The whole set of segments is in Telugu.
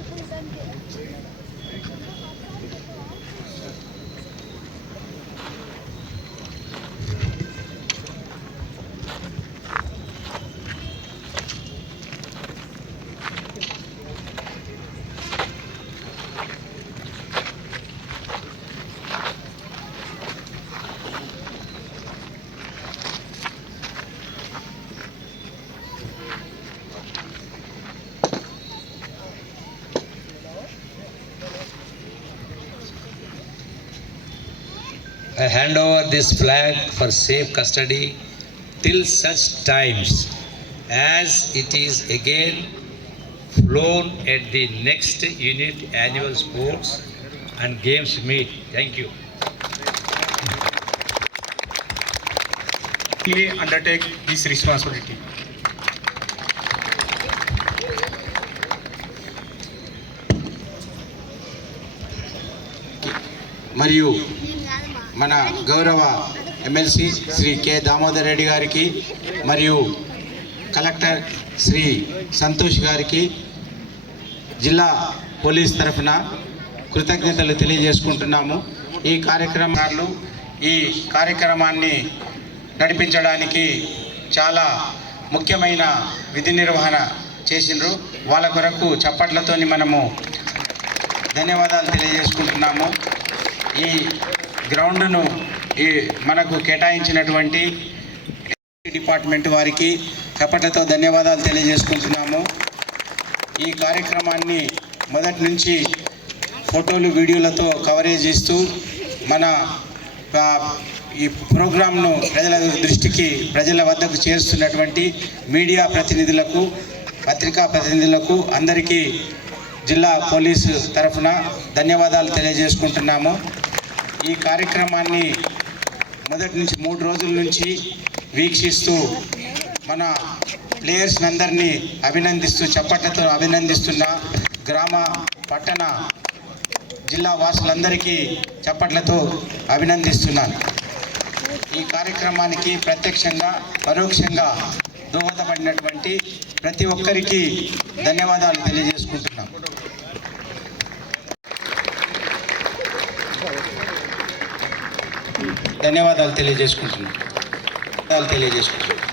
Thank you. I hand over this flag for safe custody till such times as it is again flown at the next unit annual sports and games meet. Thank you. may undertake this responsibility. మరియు మన గౌరవ ఎమ్మెల్సీ శ్రీ కె దామోదర్ రెడ్డి గారికి మరియు కలెక్టర్ శ్రీ సంతోష్ గారికి జిల్లా పోలీస్ తరఫున కృతజ్ఞతలు తెలియజేసుకుంటున్నాము. ఈ కార్యక్రమాలు ఈ కార్యక్రమాన్ని నడిపించడానికి చాలా ముఖ్యమైన విధి నిర్వహణ చేసిండ్రు. వాళ్ళ కొరకు చప్పట్లతోని మనము ధన్యవాదాలు తెలియజేసుకుంటున్నాము. ఈ గ్రౌండ్ను ఈ మనకు కేటాయించినటువంటి డిపార్ట్మెంట్ వారికి చప్పట్లతో ధన్యవాదాలు తెలియజేసుకుంటున్నాము. ఈ కార్యక్రమాన్ని మొదటి నుంచి ఫోటోలు వీడియోలతో కవరేజ్ ఇస్తూ మన ఈ ప్రోగ్రాంను ప్రజల దృష్టికి ప్రజల వద్దకు చేరుస్తున్నటువంటి మీడియా ప్రతినిధులకు పత్రికా ప్రతినిధులకు అందరికీ జిల్లా పోలీసు తరఫున ధన్యవాదాలు తెలియజేసుకుంటున్నాము. ఈ కార్యక్రమాన్ని మొదటి నుంచి మూడు రోజుల నుంచి వీక్షిస్తూ మన ప్లేయర్స్ అందరినీ అభినందిస్తూ చప్పట్లతో అభినందిస్తున్న గ్రామ పట్టణ జిల్లా వాసులందరికీ చప్పట్లతో అభినందిస్తున్నాను. ఈ కార్యక్రమానికి ప్రత్యక్షంగా పరోక్షంగా దోహదపడినటువంటి ప్రతి ఒక్కరికి ధన్యవాదాలు తెలియజేసుకుంటున్నాం. ధన్యవాదాలు తెలియజేసుకుంటున్నాను. ధన్యవాదాలు తెలియజేసుకుంటున్నాను.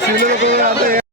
శివులకు అంతా